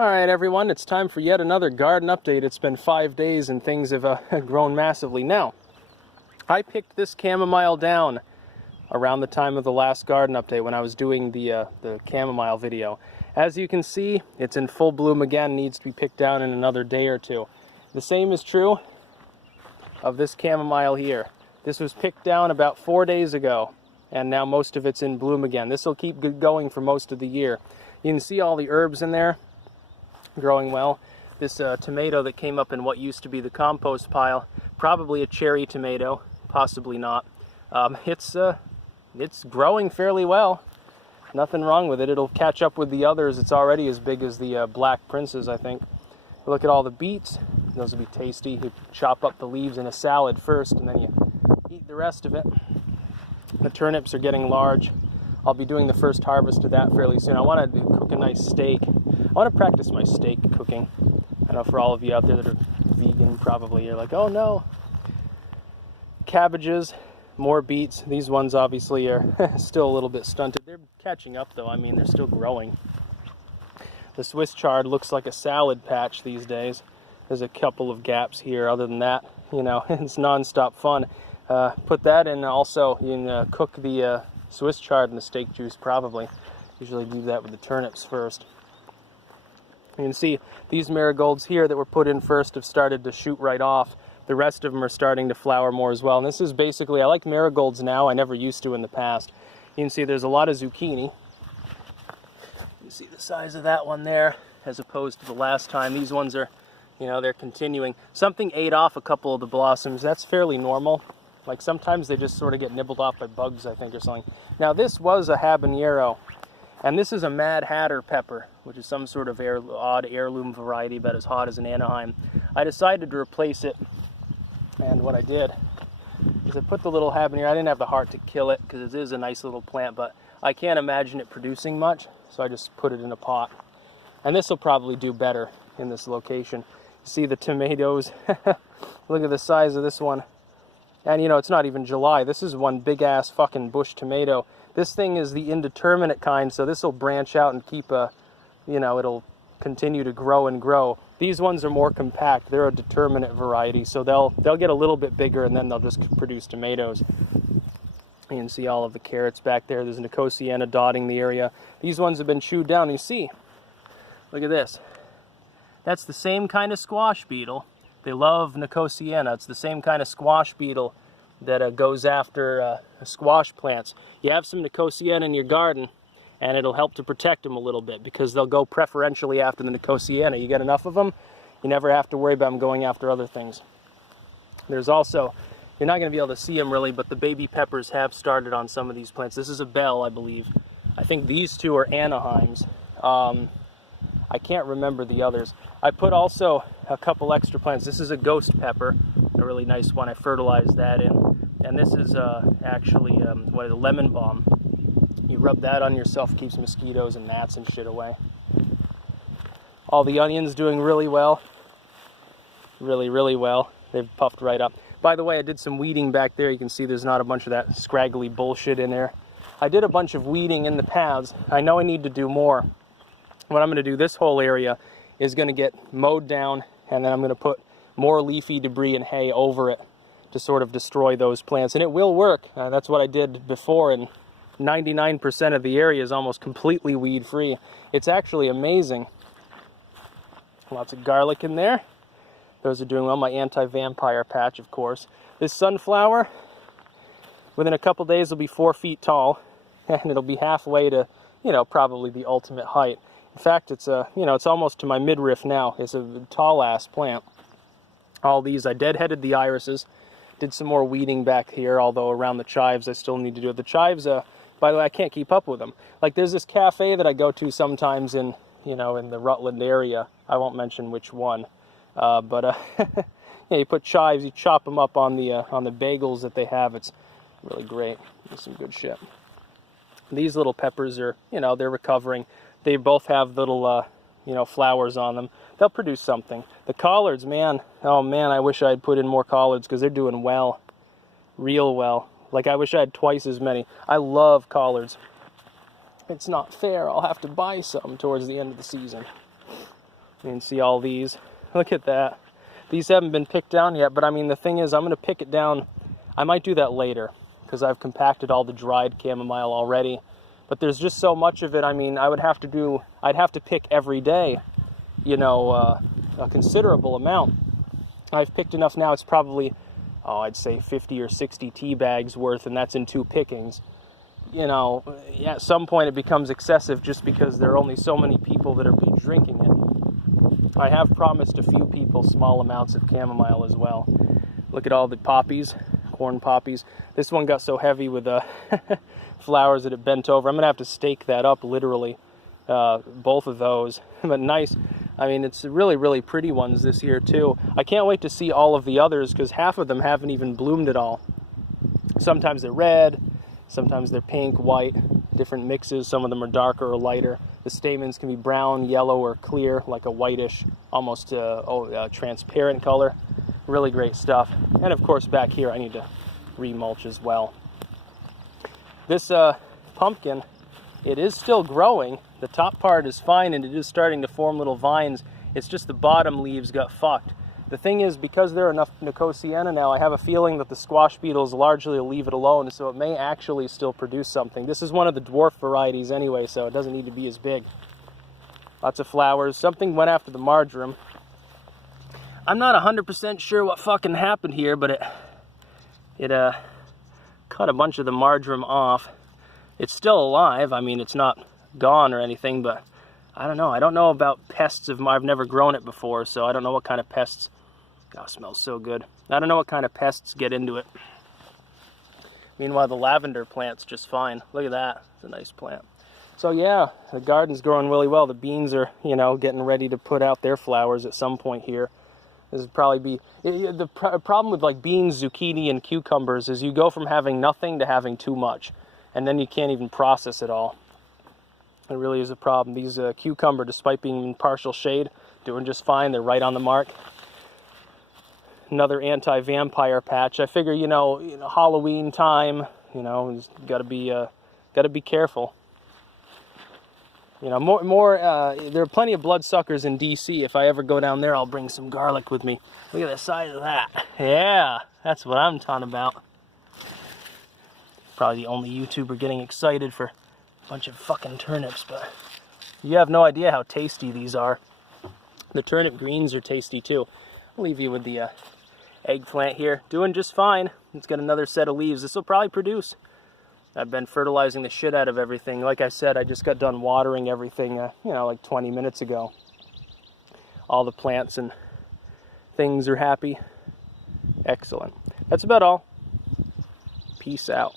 Alright everyone, it's time for yet another garden update. It's been 5 days and things have grown massively. Now, I picked this chamomile down around the time of the last garden update when I was doing the chamomile video. As you can see, it's in full bloom again, needs to be picked down in another day or two. The same is true of this chamomile here. This was picked down about 4 days ago, and now most of it's in bloom again. This will keep going for most of the year. You can see all the herbs in there growing well. This tomato that came up in what used to be the compost pile, probably a cherry tomato, possibly not. It's growing fairly well. Nothing wrong with it. It'll catch up with the others. It's already as big as the black princes, I think. Look at all the beets. Those will be tasty. You chop up the leaves in a salad first, and then you eat the rest of it. The turnips are getting large. I'll be doing the first harvest of that fairly soon. I want to cook a nice steak. I want to practice my steak cooking. I know for all of you out there that are vegan, probably you're like, oh no. Cabbages, more beets. These ones obviously are still a little bit stunted. They're catching up though. I mean, they're still growing. The Swiss chard looks like a salad patch these days. There's a couple of gaps here. Other than that, you know, it's non-stop fun. Put that in also. You can cook the Swiss chard in the steak juice probably. Usually do that with the turnips first. You can see these marigolds here that were put in first have started to shoot right off. The rest of them are starting to flower more as well. And this is basically, I like marigolds now. I never used to in the past. You can see there's a lot of zucchini. You see the size of that one there as opposed to the last time. These ones are, you know, they're continuing. Something ate off a couple of the blossoms. That's fairly normal. Like sometimes they just sort of get nibbled off by bugs, I think, or something. Now this was a habanero. And this is a Mad Hatter pepper, which is some sort of odd heirloom variety, about as hot as an Anaheim. I decided to replace it, and what I did is I put the little habanero. I didn't have the heart to kill it, because it is a nice little plant, but I can't imagine it producing much, so I just put it in a pot. And this will probably do better in this location. See the tomatoes? Look at the size of this one. And you know, it's not even July. This is one big-ass fucking bush tomato. This thing is the indeterminate kind, so this will branch out and keep a, you know, it'll continue to grow and grow. These ones are more compact. They're a determinate variety, so they'll get a little bit bigger and then they'll just produce tomatoes. You can see all of the carrots back there. There's Nicotiana dotting the area. These ones have been chewed down. You see, look at this. That's the same kind of squash beetle. They love Nicotiana. It's the same kind of squash beetle that goes after squash plants. You have some Nicotiana in your garden, and it'll help to protect them a little bit because they'll go preferentially after the Nicotiana. You get enough of them, you never have to worry about them going after other things. There's also, you're not going to be able to see them really, but the baby peppers have started on some of these plants. This is a bell, I believe. I think these two are Anaheims. I can't remember the others. I put also a couple extra plants. This is a ghost pepper, a really nice one. I fertilized that in. And this is actually what is a lemon balm. You rub that on yourself, keeps mosquitoes and gnats and shit away. All the onions doing really well. Really, really well. They've puffed right up. By the way, I did some weeding back there. You can see there's not a bunch of that scraggly bullshit in there. I did a bunch of weeding in the paths. I know I need to do more. What I'm going to do, this whole area is going to get mowed down, and then I'm going to put more leafy debris and hay over it to sort of destroy those plants. And it will work. That's what I did before, and 99% of the area is almost completely weed-free. It's actually amazing. Lots of garlic in there. Those are doing well. My anti-vampire patch, of course. This sunflower, within a couple days, will be 4 feet tall, and it'll be halfway to, you know, probably the ultimate height. In fact, it's you know, it's almost to my midriff now. It's a tall-ass plant. All these, I deadheaded the irises. Did some more weeding back here, although around the chives I still need to do it. The chives, by the way, I can't keep up with them. Like there's this cafe that I go to sometimes in, you know, in the Rutland area. I won't mention which one, but yeah, you put chives, you chop them up on the bagels that they have. It's really great. It's some good shit. These little peppers are, you know, they're recovering. They both have little, you know, flowers on them. They'll produce something. The collards, man, oh man, I wish I had put in more collards because they're doing well, real well. Like I wish I had twice as many. I love collards. It's not fair. I'll have to buy some towards the end of the season. You can see all these. Look at that. These haven't been picked down yet, but I mean, the thing is, I'm going to pick it down. I might do that later, because I've compacted all the dried chamomile already. But there's just so much of it. I mean, I'd have to pick every day, you know, a considerable amount. I've picked enough now, it's probably, I'd say 50 or 60 tea bags worth, and that's in 2 pickings. You know, yeah, at some point it becomes excessive just because there are only so many people that are drinking it. I have promised a few people small amounts of chamomile as well. Look at all the poppies, corn poppies. This one got so heavy with the flowers that it bent over. I'm going to have to stake that up, literally, both of those. But nice. I mean, it's really, really pretty ones this year, too. I can't wait to see all of the others, because half of them haven't even bloomed at all. Sometimes they're red, sometimes they're pink, white, different mixes. Some of them are darker or lighter. The stamens can be brown, yellow, or clear, like a whitish, almost transparent color. Really great stuff. And of course, back here, I need to remulch as well. This pumpkin, it is still growing. The top part is fine, and it is starting to form little vines. It's just the bottom leaves got fucked. The thing is, because there are enough Nicotiana now, I have a feeling that the squash beetles largely will leave it alone, so it may actually still produce something. This is one of the dwarf varieties anyway, so it doesn't need to be as big. Lots of flowers. Something went after the marjoram. I'm not 100% sure what fucking happened here, but it cut a bunch of the marjoram off. It's still alive. I mean, it's not gone or anything, but I don't know. I don't know about pests. I've never grown it before, so I don't know what kind of pests. God, it smells so good. I don't know what kind of pests get into it. Meanwhile, the lavender plant's just fine. Look at that. It's a nice plant. So yeah, the garden's growing really well. The beans are, you know, getting ready to put out their flowers at some point here. This would probably be... The problem with like beans, zucchini, and cucumbers is you go from having nothing to having too much. And then you can't even process it all. It really is a problem. These cucumber, despite being in partial shade, doing just fine. They're right on the mark. Another anti-vampire patch. I figure, you know, Halloween time, you know, gotta be careful. You know, there are plenty of bloodsuckers in DC. If I ever go down there, I'll bring some garlic with me. Look at the size of that. Yeah, that's what I'm talking about. Probably the only YouTuber getting excited for a bunch of fucking turnips, but you have no idea how tasty these are. The turnip greens are tasty too. I'll leave you with the eggplant here. Doing just fine. It's got another set of leaves. This will probably produce. I've been fertilizing the shit out of everything. Like I said, I just got done watering everything, you know, like 20 minutes ago. All the plants and things are happy. Excellent. That's about all. Peace out.